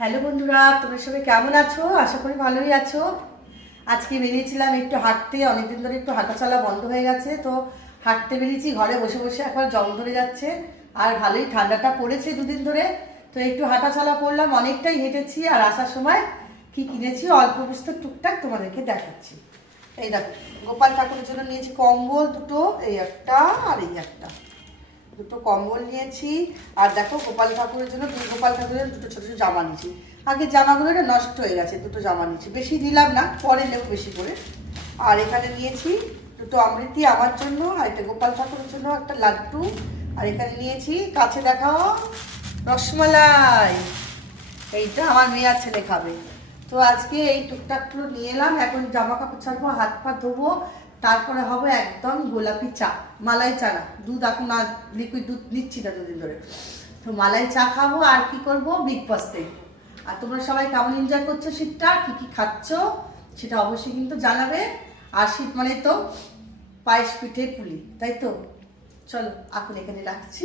Hello বন্ধুরা, তোমরা সবাই কেমন আছো? আশা করি ভালোই আছো। আজকে বেরিয়েছিলাম একটু হাঁটতে, অনেকদিন ধরে একটু হাঁটা চলা বন্ধ হয়ে গেছে, তো হাঁটতে বেরিয়েছি। ঘরে বসে বসে এখন জং ধরে যাচ্ছে, আর ভালোই ঠান্ডাটা পড়েছে দুদিন ধরে, তো একটু হাঁটা চলা করলাম, অনেকটাই হেঁটেছি। আর আসার সময় কি কিনেছি অল্প বিস্তর টুকটাক তোমাদেরকে দেখাচ্ছি। এই দেখো, গোপাল ঠাকুরের জন্য নিয়েছি কম্বল দুটো, এই একটা আর এই একটা, দুটো কম্বল নিয়েছি। আর দেখো গোপাল ঠাকুরের জন্য গোপাল ঠাকুরের দুটো ছোটো ছোটো জামা নিয়েছি। আগে জামাগুলো এটা নষ্ট হয়ে গেছে, দুটো জামা নিয়েছি, বেশি নিলাম না, পরে নেব বেশি করে। আর এখানে নিয়েছি দুটো অমৃতি আমার জন্য, আর একটা গোপাল ঠাকুরের জন্য একটা লাড্ডু। আর এখানে নিয়েছি, কাছে দেখাও, রসমালাই। এইটা আমার মেয়ে আর ছেলে খাবে। তো আজকে এই টুকটাকগুলো নিয়ে এলাম। এখন জামা কাপড় ছাড়বো, হাত পা ধোবো, তারপরে হবে একদম গোলাপি চা, মালাই চা না, দুধ এখন আর লিকুইড দুধ নিচ্ছি না দুদিন ধরে। তো মালাই চা খাবো, আর কি করবো, বিগ বস দেখবো। আর তোমরা সবাই কেমন এনজয় করছো শীতটা, কি কি খাচ্ছ সেটা অবশ্যই কিন্তু জানাবে। আর শীত মানে তো পায়েস পিঠে পুলি, তাই তো? চলো এখন এখানে রাখছি।